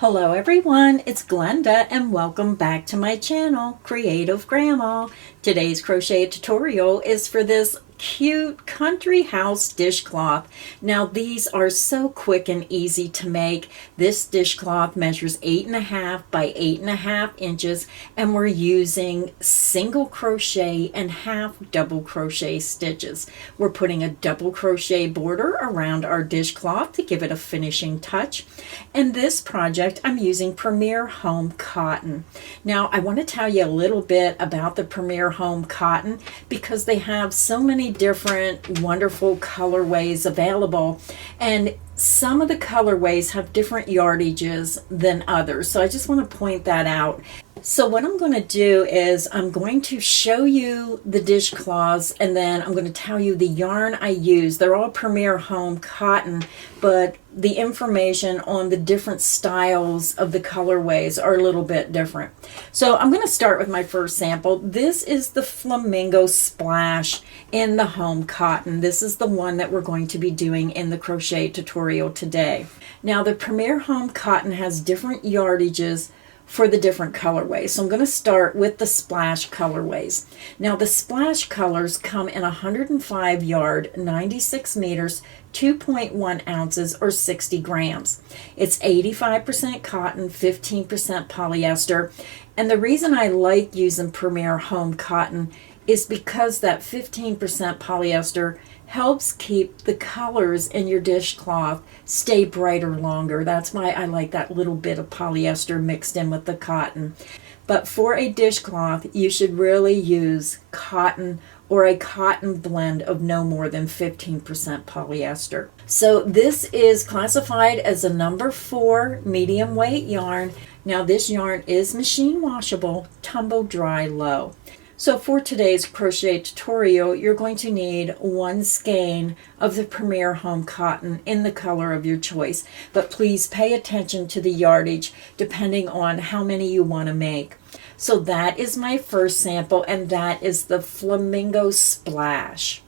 Hello everyone, it's Glenda and welcome back to my channel, Creative Grandma. Today's crochet tutorial is for this cute country house dishcloth. Now these are so quick and easy to make. This dishcloth measures 8.5 by 8.5 inches and we're using single crochet and half double crochet stitches. We're putting a double crochet border around our dishcloth to give it a finishing touch. In this project I'm using Premier Home Cotton. Now I want to tell you a little bit about the Premier Home Cotton because they have so many different wonderful colorways available, and some of the colorways have different yardages than others, so I just want to point that out. So what I'm going to do is I'm going to show you the dishcloths and then I'm going to tell you the yarn I use. They're all Premier Home Cotton, but the information on the different styles of the colorways are a little bit different. So I'm going to start with my first sample. This is the Flamingo Splash in the Home Cotton. This is the one that we're going to be doing in the crochet tutorial today. Now the Premier Home Cotton has different yardages for the different colorways. So I'm going to start with the splash colorways. Now the splash colors come in 105 yard, 96 meters, 2.1 ounces or 60 grams. It's 85% cotton, 15% polyester. And the reason I like using Premier Home Cotton is because that 15% polyester helps keep the colors in your dishcloth stay brighter longer. That's why I like that little bit of polyester mixed in with the cotton. But for a dishcloth, you should really use cotton or a cotton blend of no more than 15% polyester. So this is classified as a number 4 medium weight yarn. Now this yarn is machine washable, tumble dry low. So for today's crochet tutorial, you're going to need 1 skein of the Premier Home Cotton in the color of your choice. But please pay attention to the yardage depending on how many you want to make. So that is my first sample, and that is the Flamingo Splash.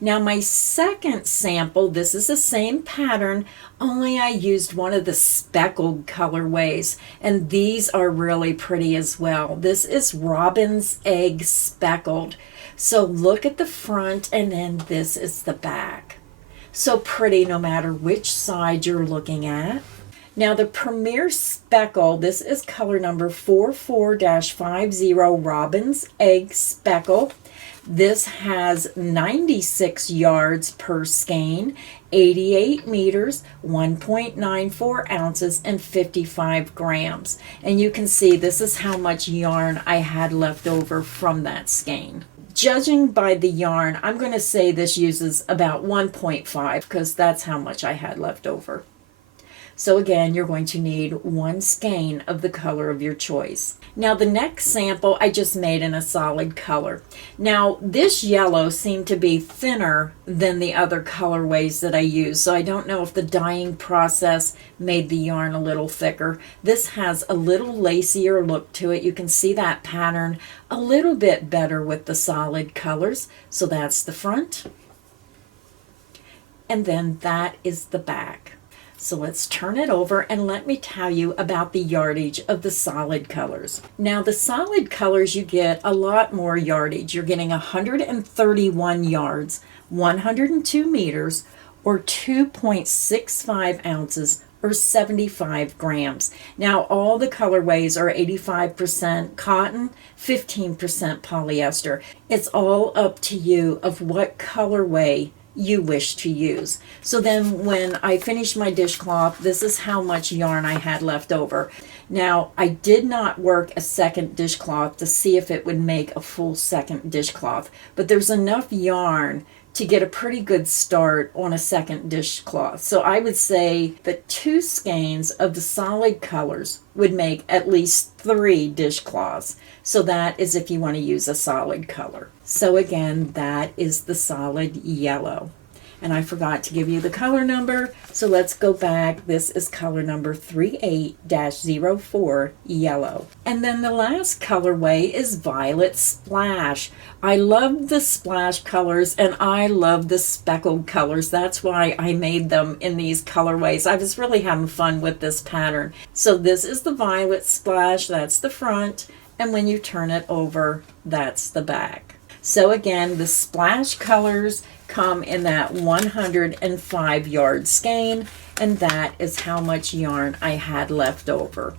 Now my second sample, this is the same pattern, only I used one of the speckled colorways, and these are really pretty as well. This is Robin's Egg Speckled. So look at the front, and then this is the back. So pretty no matter which side you're looking at. Now the Premier Speckle, this is color number 44-50 Robin's Egg Speckle. This has 96 yards per skein, 88 meters, 1.94 ounces, and 55 grams. And you can see this is how much yarn I had left over from that skein. Judging by the yarn, I'm going to say this uses about 1.5 because that's how much I had left over. So again, you're going to need 1 skein of the color of your choice. Now the next sample I just made in a solid color. Now this yellow seemed to be thinner than the other colorways that I used, so I don't know if the dyeing process made the yarn a little thicker. This has a little lacier look to it. You can see that pattern a little bit better with the solid colors. So that's the front, and then that is the back. So let's turn it over and let me tell you about the yardage of the solid colors. Now the solid colors, you get a lot more yardage. You're getting 131 yards, 102 meters, or 2.65 ounces, or 75 grams. Now all the colorways are 85% cotton, 15% polyester. It's all up to you of what colorway you wish to use. So then when I finish my dishcloth, this is how much yarn I had left over. Now I did not work a second dishcloth to see if it would make a full second dishcloth, but there's enough yarn to get a pretty good start on a second dishcloth. So I would say that 2 skeins of the solid colors would make at least 3 dishcloths. So that is if you want to use a solid color. So again, that is the solid yellow. And I forgot to give you the color number, so let's go back. This is color number 38-04, yellow. And then the last colorway is Violet Splash. I love the splash colors and I love the speckled colors. That's why I made them in these colorways. I was really having fun with this pattern. So this is the Violet Splash, that's the front, and when you turn it over, that's the back. So again, the splash colors come in that 105 yard skein, and that is how much yarn I had left over.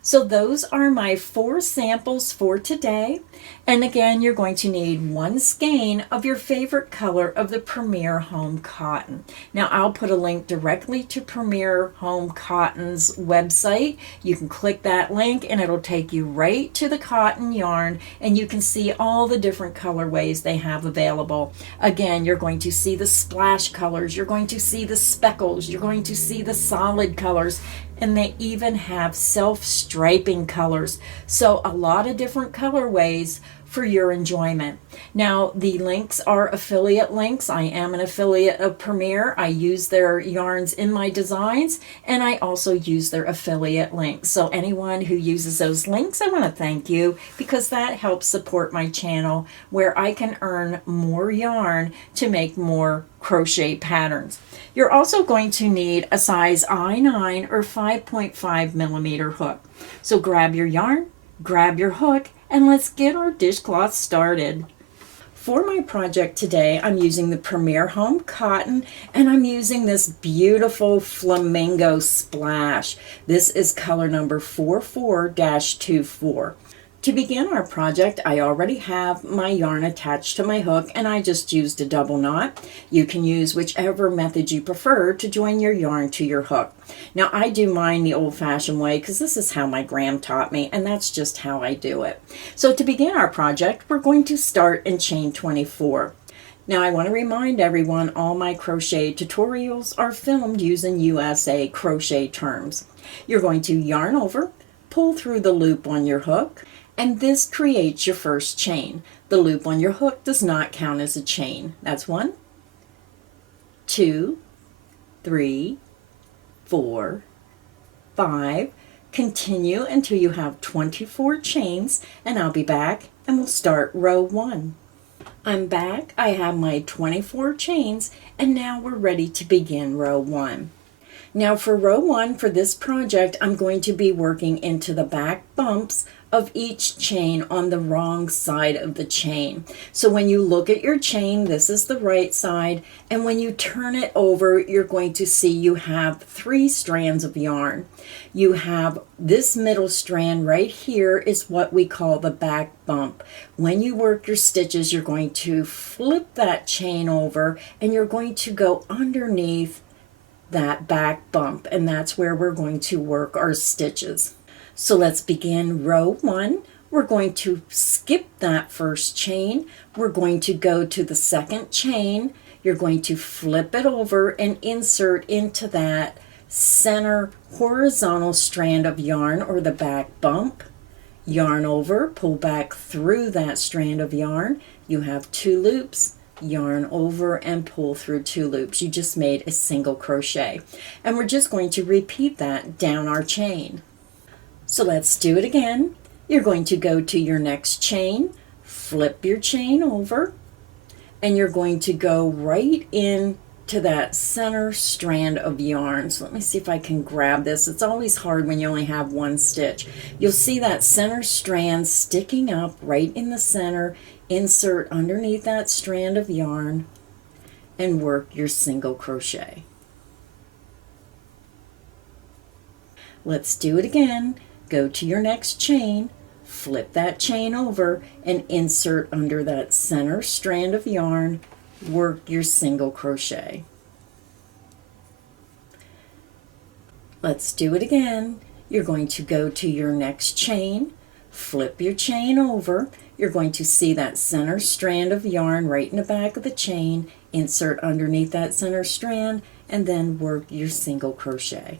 So those are my 4 samples for today. And again, you're going to need 1 skein of your favorite color of the Premier Home Cotton. Now I'll put a link directly to Premier Home Cotton's website. You can click that link and it'll take you right to the cotton yarn, and you can see all the different colorways they have available. Again, you're going to see the splash colors, you're going to see the speckles, you're going to see the solid colors, and they even have self-striping colors. So a lot of different colorways for your enjoyment. Now, the links are affiliate links. I am an affiliate of Premier. I use their yarns in my designs, and I also use their affiliate links. So anyone who uses those links, I want to thank you, because that helps support my channel, where I can earn more yarn to make more crochet patterns. You're also going to need a size I9 or 5.5 millimeter hook. So grab your yarn, grab your hook, and let's get our dishcloth started. For my project today, I'm using the Premier Home Cotton, and I'm using this beautiful flamingo splash. This is color number 44-24. To begin our project, I already have my yarn attached to my hook, and I just used a double knot. You can use whichever method you prefer to join your yarn to your hook. Now, I do mine the old-fashioned way because this is how my gram taught me, and that's just how I do it. So to begin our project, we're going to start in chain 24. Now, I want to remind everyone all my crochet tutorials are filmed using USA crochet terms. You're going to yarn over, pull through the loop on your hook, and this creates your first chain. The loop on your hook does not count as a chain. That's 1, 2, 3, 4, 5. Continue until you have 24 chains, and I'll be back and we'll start row 1. I'm back. I have my 24 chains, and now we're ready to begin row 1. Now for row 1 for this project, I'm going to be working into the back bumps of each chain on the wrong side of the chain. So when you look at your chain, this is the right side, and when you turn it over, you're going to see you have 3 strands of yarn. You have this middle strand right here is what we call the back bump. When you work your stitches, you're going to flip that chain over, and you're going to go underneath that back bump, and that's where we're going to work our stitches. So let's begin row 1. We're going to skip that first chain. We're going to go to the second chain. You're going to flip it over and insert into that center horizontal strand of yarn, or the back bump. Yarn over, pull back through that strand of yarn. You have 2 loops. Yarn over and pull through 2 loops. You just made a single crochet, and we're just going to repeat that down our chain. So let's do it again. You're going to go to your next chain, flip your chain over, and you're going to go right into that center strand of yarn. So let me see if I can grab this. It's always hard when you only have 1 stitch. You'll see that center strand sticking up right in the center. Insert underneath that strand of yarn and work your single crochet. Let's do it again. Go to your next chain, flip that chain over, and insert under that center strand of yarn. Work your single crochet. Let's do it again. You're going to go to your next chain, flip your chain over. You're going to see that center strand of yarn right in the back of the chain. Insert underneath that center strand, and then work your single crochet.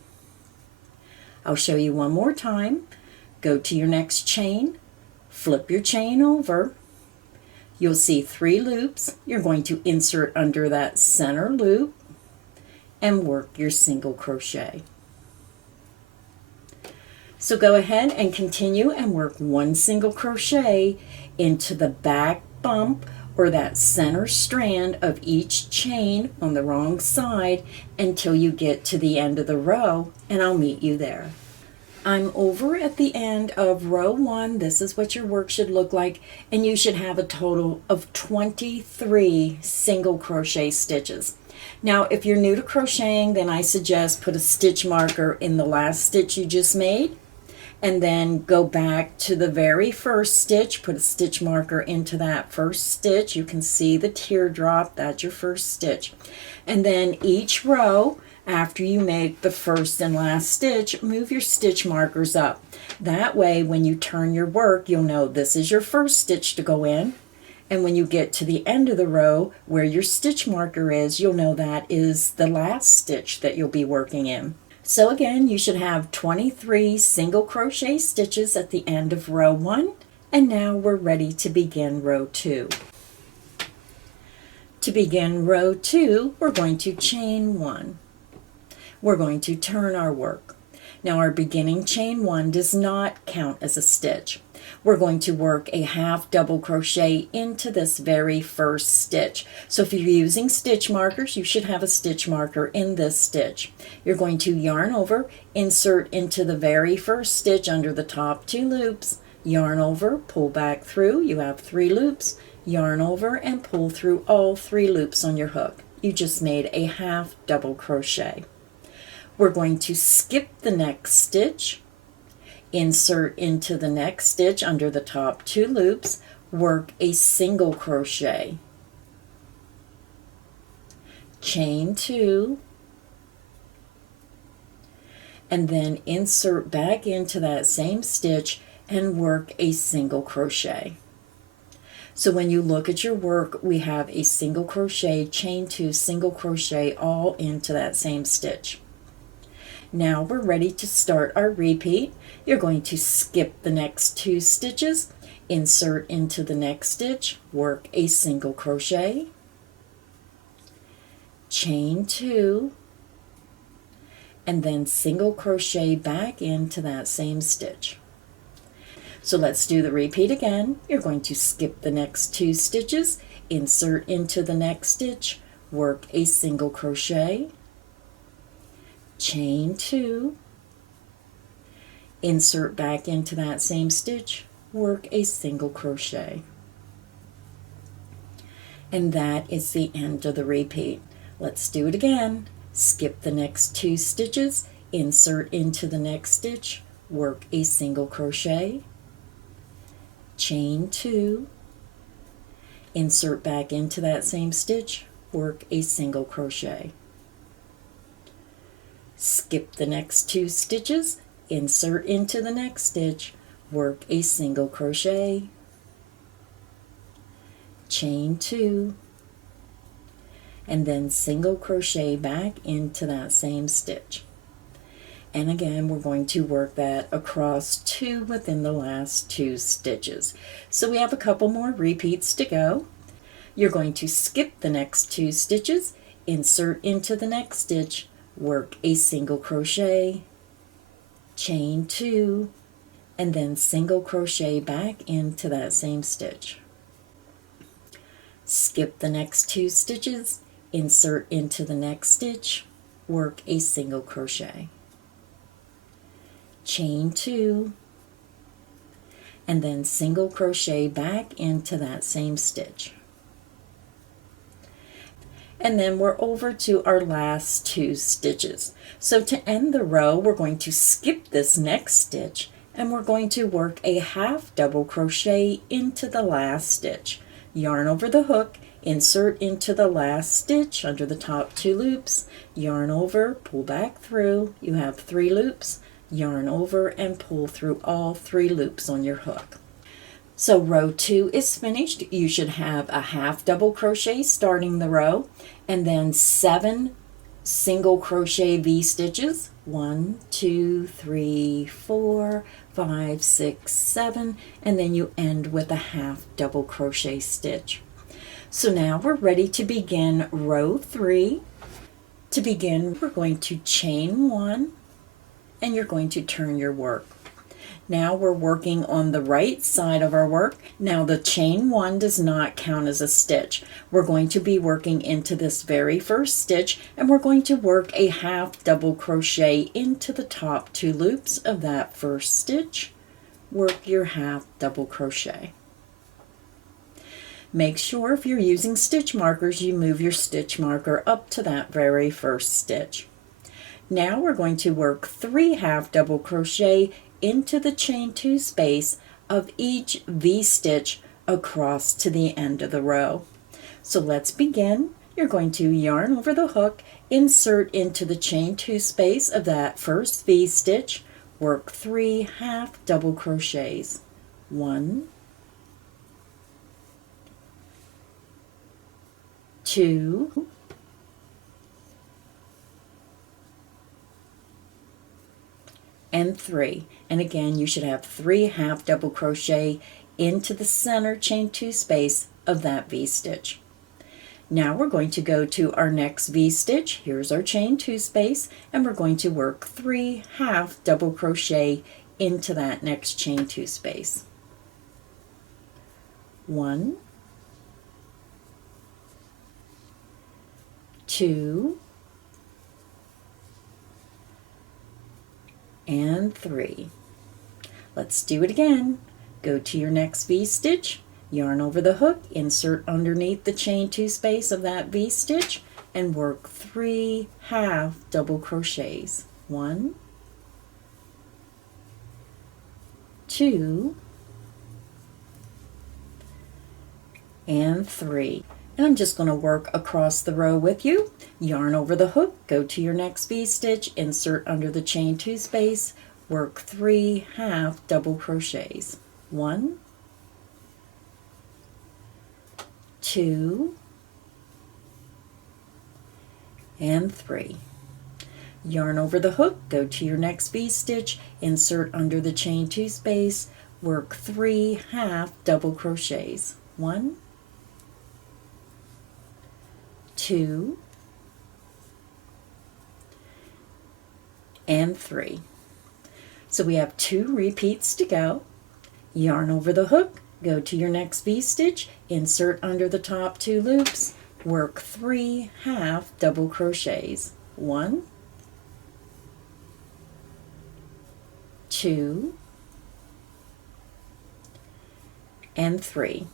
I'll show you one more time. Go to your next chain, flip your chain over. You'll see 3 loops. You're going to insert under that center loop, and work your single crochet. So go ahead and continue and work one single crochet into the back bump or that center strand of each chain on the wrong side until you get to the end of the row, and I'll meet you there. I'm over at the end of row 1. This is what your work should look like, and you should have a total of 23 single crochet stitches. Now, if you're new to crocheting, then I suggest put a stitch marker in the last stitch you just made, and then go back to the very first stitch, put a stitch marker into that first stitch. You can see the teardrop, that's your first stitch. And then each row, after you make the first and last stitch, move your stitch markers up. That way, when you turn your work, you'll know this is your first stitch to go in. And when you get to the end of the row where your stitch marker is, you'll know that is the last stitch that you'll be working in. So again, you should have 23 single crochet stitches at the end of row 1, and now we're ready to begin row 2. To begin row 2, we're going to chain 1. We're going to turn our work. Now our beginning chain 1 does not count as a stitch. We're going to work a half double crochet into this very first stitch. So if you're using stitch markers, you should have a stitch marker in this stitch. You're going to yarn over, insert into the very first stitch under the top 2 loops, yarn over, pull back through, you have 3 loops, yarn over and pull through all 3 loops on your hook. You just made a half double crochet. We're going to skip the next stitch, insert into the next stitch under the top 2 loops, work a single crochet, chain 2, and then insert back into that same stitch and work a single crochet. So when you look at your work, we have a single crochet, chain 2, single crochet all into that same stitch. Now we're ready to start our repeat. You're going to skip the next 2 stitches, insert into the next stitch, work a single crochet, chain 2, and then single crochet back into that same stitch. So let's do the repeat again. You're going to skip the next 2 stitches, insert into the next stitch, work a single crochet, chain 2, insert back into that same stitch, work a single crochet. And that is the end of the repeat. Let's do it again. Skip the next 2 stitches, insert into the next stitch, work a single crochet, chain 2, insert back into that same stitch, work a single crochet. Skip the next 2 stitches, insert into the next stitch, work a single crochet, chain 2, and then single crochet back into that same stitch. And again, we're going to work that across 2 within the last 2 stitches. So we have a couple more repeats to go. You're going to skip the next 2 stitches, insert into the next stitch, work a single crochet, chain 2, and then single crochet back into that same stitch. Skip the next 2 stitches, insert into the next stitch, work a single crochet, chain 2, and then single crochet back into that same stitch. And then we're over to our last 2 stitches. So to end the row, we're going to skip this next stitch and we're going to work a half double crochet into the last stitch. Yarn over the hook, insert into the last stitch under the top 2 loops, yarn over, pull back through, you have 3 loops, yarn over and pull through all 3 loops on your hook. So row 2 is finished. You should have a half double crochet starting the row and then 7 single crochet V-stitches. 1, 2, 3, 4, 5, 6, 7, and then you end with a half double crochet stitch. So now we're ready to begin row 3. To begin, we're going to chain 1 and you're going to turn your work. Now we're working on the right side of our work. Now the chain 1 does not count as a stitch. We're going to be working into this very first stitch, and we're going to work a half double crochet into the top 2 loops of that first stitch. Work your half double crochet. Make sure if you're using stitch markers, you move your stitch marker up to that very first stitch. Now we're going to work 3 half double crochet into the chain 2 space of each V-stitch across to the end of the row. So let's begin. You're going to yarn over the hook, insert into the chain 2 space of that first V-stitch, work 3 half double crochets. 1, 2, and 3. And again, you should have 3 half double crochet into the center chain 2 space of that V-stitch. Now we're going to go to our next V-stitch. Here's our chain 2 space, and we're going to work 3 half double crochet into that next chain 2 space. 1, 2, and 3. Let's do it again. Go to your next V-stitch, yarn over the hook, insert underneath the chain 2 space of that V-stitch, and work 3 half double crochets. 1, 2, and 3. And I'm just going to work across the row with you. Yarn over the hook, go to your next V-stitch, insert under the chain 2 space, work 3 half double crochets. 1, 2, and 3. Yarn over the hook, go to your next V-stitch, insert under the chain 2 space, work 3 half double crochets. 1, 2, and 3. So we have 2 repeats to go. Yarn over the hook, go to your next V-stitch, insert under the top 2 loops, work 3 half double crochets. 1, 2, and 3.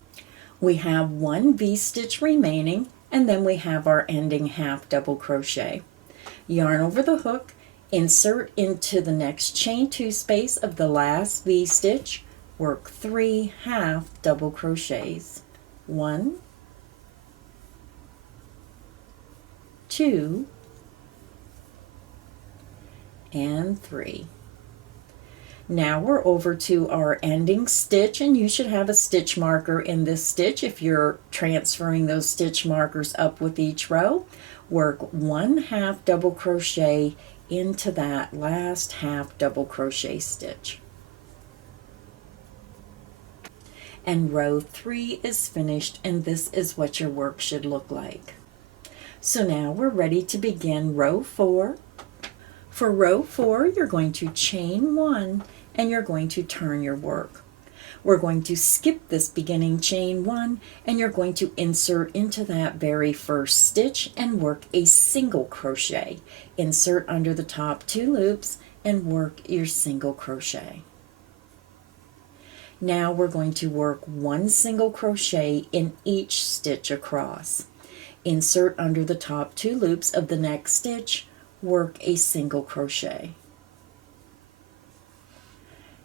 We have 1 V-stitch remaining, and then we have our ending half double crochet. Yarn over the hook, insert into the next chain 2 space of the last V-stitch, work 3 half double crochets. 1, 2, and 3. Now we're over to our ending stitch, and you should have a stitch marker in this stitch if you're transferring those stitch markers up with each row. Work 1 half double crochet into that last half double crochet stitch. And row 3 is finished, and this is what your work should look like. So now we're ready to begin row 4. For row 4, you're going to chain 1 and you're going to turn your work. We're going to skip this beginning chain 1 and you're going to insert into that very first stitch and work a single crochet. Insert under the top 2 loops and work your single crochet. Now we're going to work 1 single crochet in each stitch across. Insert under the top 2 loops of the next stitch, work a single crochet.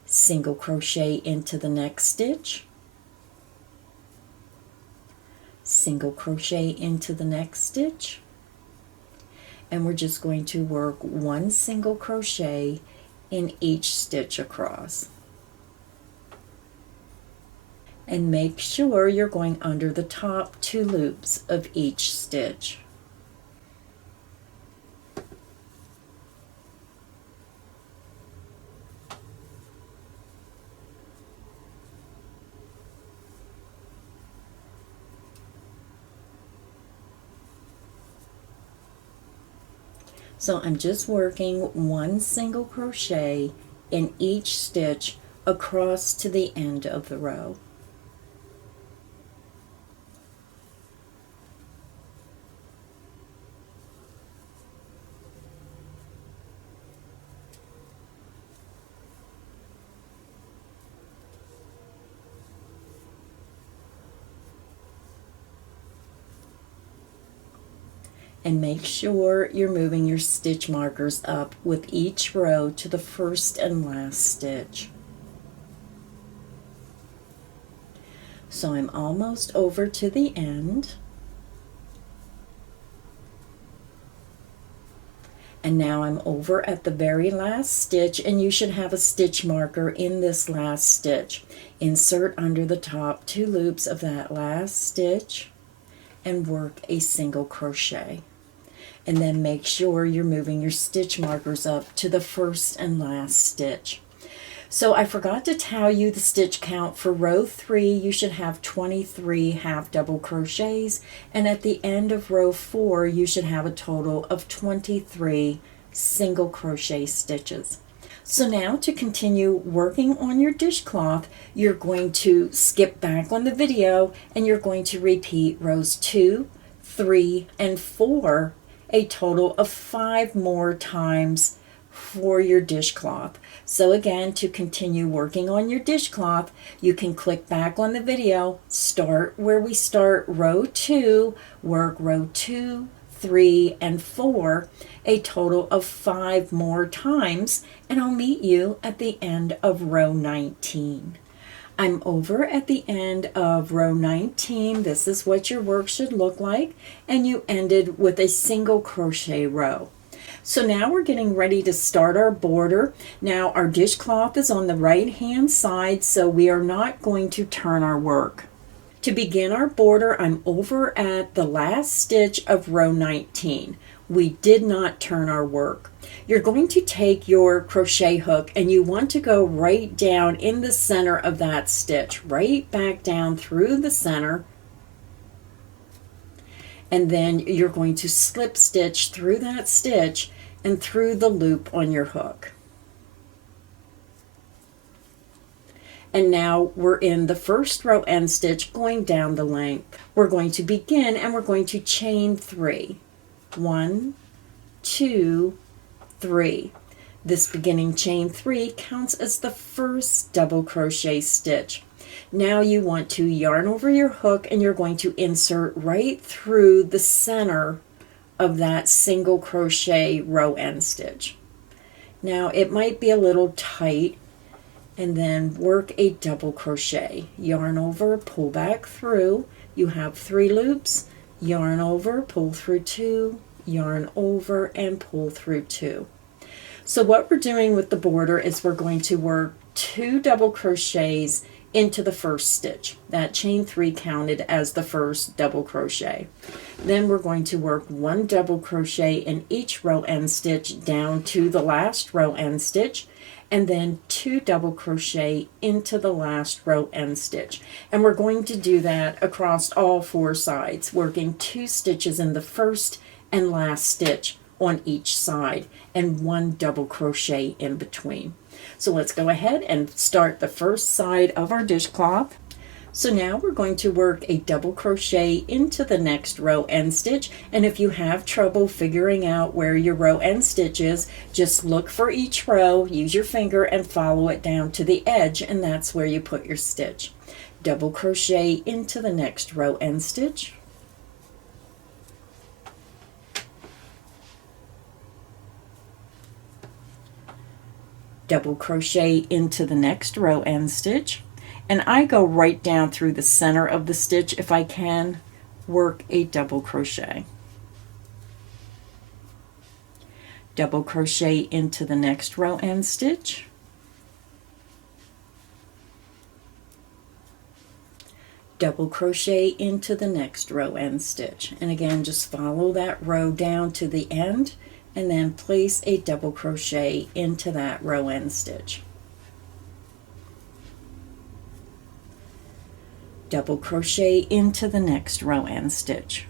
Single crochet into the next stitch, single crochet into the next stitch, and we're just going to work 1 single crochet in each stitch across. And make sure you're going under the top 2 loops of each stitch. So I'm just working one single crochet in each stitch across to the end of the row. And make sure you're moving your stitch markers up with each row to the first and last stitch. So I'm almost over to the end. And now I'm over at the very last stitch, and you should have a stitch marker in this last stitch. Insert under the top 2 loops of that last stitch and work a single crochet. And then make sure you're moving your stitch markers up to the first and last stitch. So I forgot to tell you the stitch count for row 3. You should have 23 half double crochets, and at the end of row 4 you should have a total of 23 single crochet stitches. So now to continue working on your dishcloth, you're going to skip back on the video and you're going to repeat rows 2, 3, and 4 a total of 5 more times for your dishcloth. So again, to continue working on your dishcloth, you can click back on the video, start where we start row 2, work row 2, 3, and 4 a total of 5 more times, and I'll meet you at the end of row 19. I'm over at the end of row 19. This is what your work should look like, and you ended with a single crochet row. So now we're getting ready to start our border. Now our dishcloth is on the right hand side, so we are not going to turn our work. To begin our border, I'm over at the last stitch of row 19. We did not turn our work. You're going to take your crochet hook and you want to go right down in the center of that stitch, right back down through the center, and then you're going to slip stitch through that stitch and through the loop on your hook. And now we're in the first row end stitch going down the length. We're going to begin and we're going to chain 3. 1, 2, 3. This beginning chain 3 counts as the first double crochet stitch. Now you want to yarn over your hook and you're going to insert right through the center of that single crochet row end stitch. Now it might be a little tight, and then work a double crochet. Yarn over, pull back through. You have 3 loops. Yarn over, pull through 2, yarn over, and pull through 2. So what we're doing with the border is we're going to work 2 double crochets into the first stitch. That chain 3 counted as the first double crochet. Then we're going to work 1 double crochet in each row end stitch down to the last row end stitch, and then 2 double crochet into the last row end stitch. And we're going to do that across all 4 sides, working 2 stitches in the first and last stitch on each side and 1 double crochet in between. So let's go ahead and start the first side of our dishcloth. So now we're going to work a double crochet into the next row end stitch, and if you have trouble figuring out where your row end stitch is, just look for each row, use your finger and follow it down to the edge, and that's where you put your stitch. Double crochet into the next row end stitch. Double crochet into the next row end stitch. And I go right down through the center of the stitch if I can. Work a double crochet. Double crochet into the next row end stitch. Double crochet into the next row end stitch. And again, just follow that row down to the end and then place a double crochet into that row end stitch. Double crochet into the next row end stitch.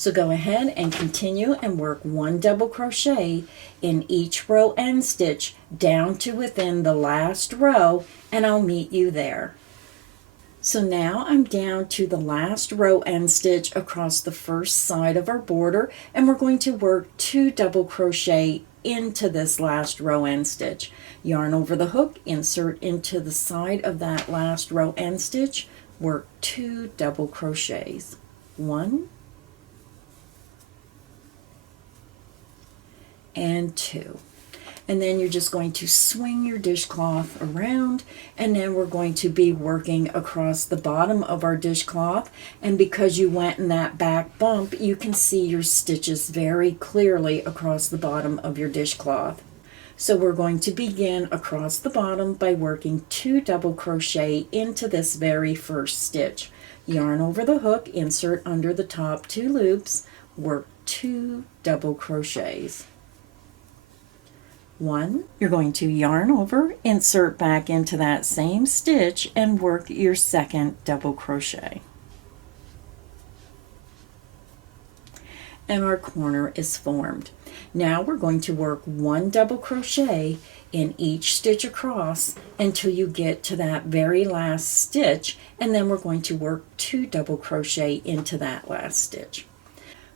So go ahead and continue and work 1 double crochet in each row end stitch down to within the last row, and I'll meet you there. So now I'm down to the last row end stitch across the first side of our border, and we're going to work 2 double crochet into this last row end stitch. Yarn over the hook, insert into the side of that last row end stitch, work 2 double crochets. 1 and 2. And then you're just going to swing your dishcloth around, and then we're going to be working across the bottom of our dishcloth. And because you went in that back bump, you can see your stitches very clearly across the bottom of your dishcloth. So we're going to begin across the bottom by working 2 double crochet into this very first stitch. Yarn over the hook, insert under the top 2 loops, work 2 double crochets. 1, you're going to yarn over, insert back into that same stitch, and work your second double crochet. And our corner is formed. Now we're going to work 1 double crochet in each stitch across until you get to that very last stitch, and then we're going to work 2 double crochet into that last stitch.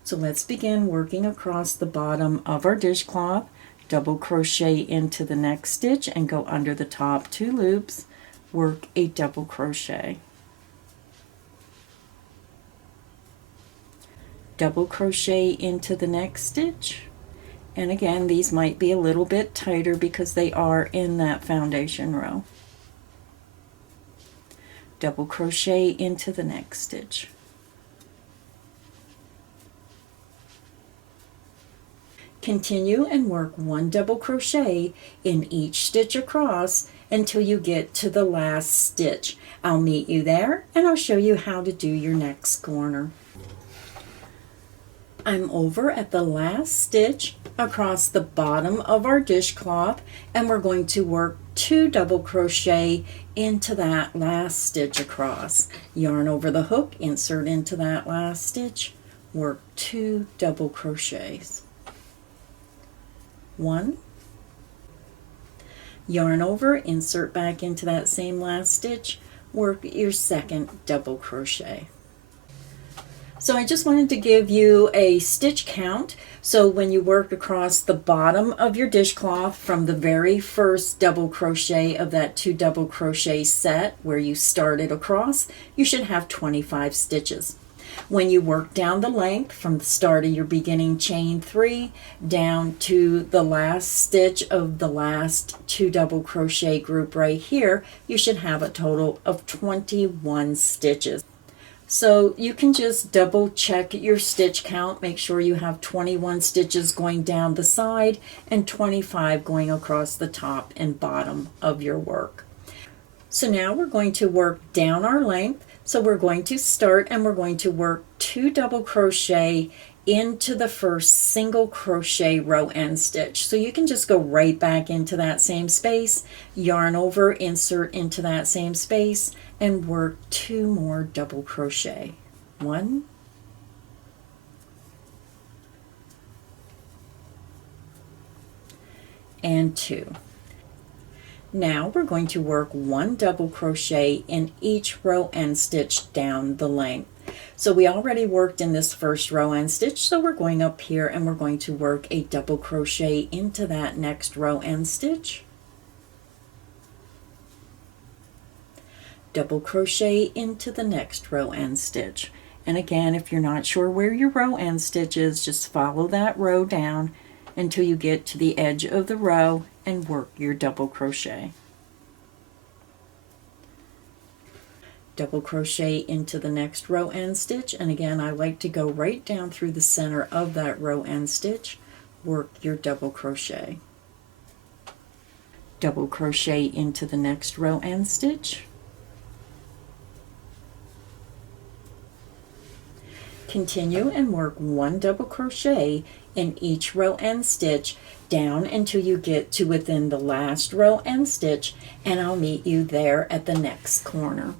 So let's begin working across the bottom of our dishcloth. Double crochet into the next stitch and go under the top 2 loops, work a double crochet. Double crochet into the next stitch, and again these might be a little bit tighter because they are in that foundation row. Double crochet into the next stitch. Continue and work 1 double crochet in each stitch across until you get to the last stitch. I'll meet you there and I'll show you how to do your next corner. I'm over at the last stitch across the bottom of our dishcloth, and we're going to work 2 double crochet into that last stitch across. Yarn over the hook, insert into that last stitch, work 2 double crochets. 1, yarn over, insert back into that same last stitch, work your second double crochet. So I just wanted to give you a stitch count. So when you work across the bottom of your dishcloth from the very first double crochet of that 2 double crochet set where you started across, you should have 25 stitches. When you work down the length from the start of your beginning chain 3 down to the last stitch of the last 2 double crochet group right here, you should have a total of 21 stitches. So you can just double check your stitch count, make sure you have 21 stitches going down the side and 25 going across the top and bottom of your work. So now we're going to work down our length. So we're going to start and we're going to work 2 double crochet into the first single crochet row end stitch. So you can just go right back into that same space, yarn over, insert into that same space, and work 2 more double crochet. 1, and 2. Now we're going to work 1 double crochet in each row end stitch down the length. So we already worked in this first row end stitch, so we're going up here and we're going to work a double crochet into that next row end stitch. Double crochet into the next row end stitch. And again, if you're not sure where your row end stitch is, just follow that row down until you get to the edge of the row and work your double crochet. Double crochet into the next row end stitch, and again I like to go right down through the center of that row end stitch, work your double crochet. Double crochet into the next row end stitch. Continue and work 1 double crochet in each row end stitch down until you get to within the last row end stitch, and I'll meet you there at the next corner.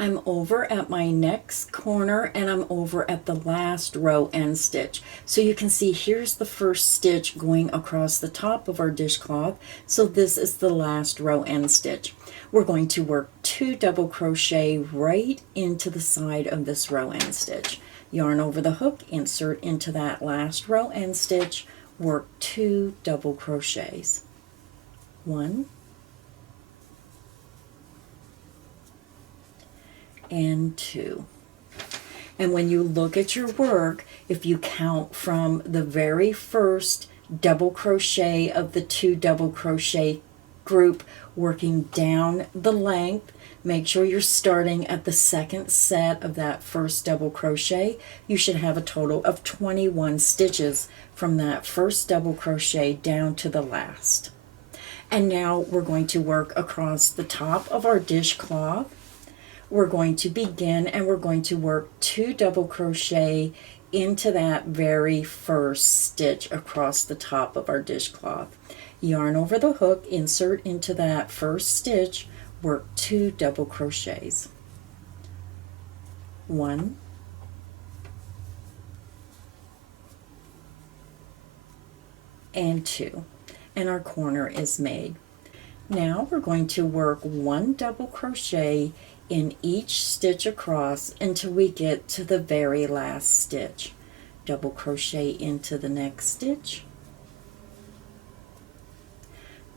I'm over at my next corner and I'm over at the last row end stitch. So you can see here's the first stitch going across the top of our dishcloth. So this is the last row end stitch. We're going to work 2 double crochet right into the side of this row end stitch. Yarn over the hook, insert into that last row end stitch, work 2 double crochets. 1 and 2. And when you look at your work, if you count from the very first double crochet of the 2 double crochet group working down the length, make sure you're starting at the second set of that first double crochet. You should have a total of 21 stitches from that first double crochet down to the last. And now we're going to work across the top of our dishcloth. We're going to begin and we're going to work 2 double crochet into that very first stitch across the top of our dishcloth. Yarn over the hook, insert into that first stitch, work 2 double crochets. 1 and 2. And our corner is made. Now we're going to work 1 double crochet in each stitch across until we get to the very last stitch. Double crochet into the next stitch,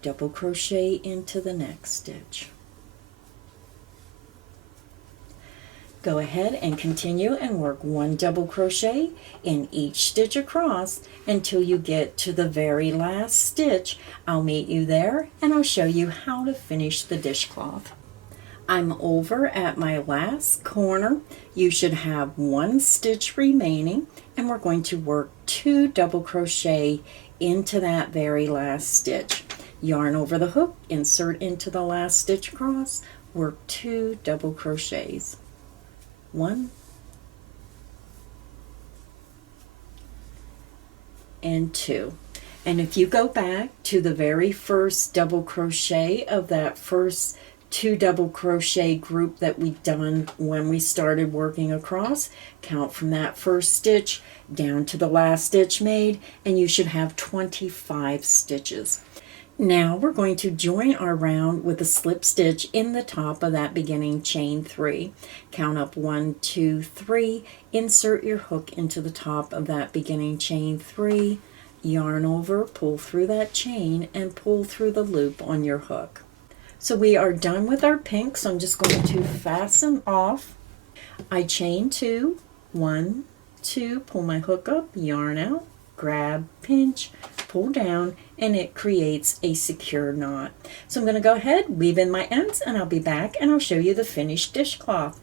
double crochet into the next stitch. Go ahead and continue and work 1 double crochet in each stitch across until you get to the very last stitch. I'll meet you there and I'll show you how to finish the dishcloth. I'm over at my last corner. You should have 1 stitch remaining and we're going to work 2 double crochet into that very last stitch. Yarn over the hook, insert into the last stitch across, work 2 double crochets. 1 and 2. And if you go back to the very first double crochet of that first 2 double crochet group that we done when we started working across, count from that first stitch down to the last stitch made, and you should have 25 stitches. Now we're going to join our round with a slip stitch in the top of that beginning chain 3. Count up 1, 2, 3, insert your hook into the top of that beginning chain 3, yarn over, pull through that chain, and pull through the loop on your hook. So we are done with our pink, so I'm just going to fasten off. I chain 2, 1, 2, pull my hook up, yarn out, grab, pinch, pull down, and it creates a secure knot. So I'm going to go ahead, weave in my ends, and I'll be back and I'll show you the finished dishcloth.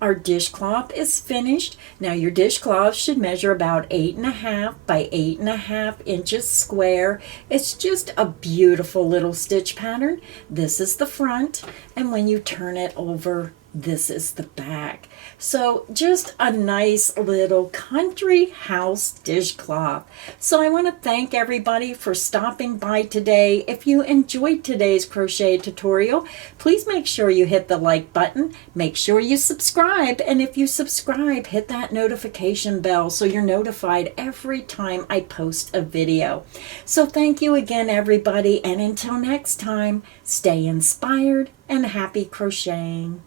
Our dishcloth is finished. Now your dishcloth should measure about 8.5 by 8.5 inches square. It's just a beautiful little stitch pattern. This is the front, and when you turn it over, this is the back. So just a nice little country house dishcloth. So I want to thank everybody for stopping by today. If you enjoyed today's crochet tutorial, please make sure you hit the like button. Make sure you subscribe. And if you subscribe, hit that notification bell so you're notified every time I post a video. So thank you again, everybody. And until next time, stay inspired and happy crocheting.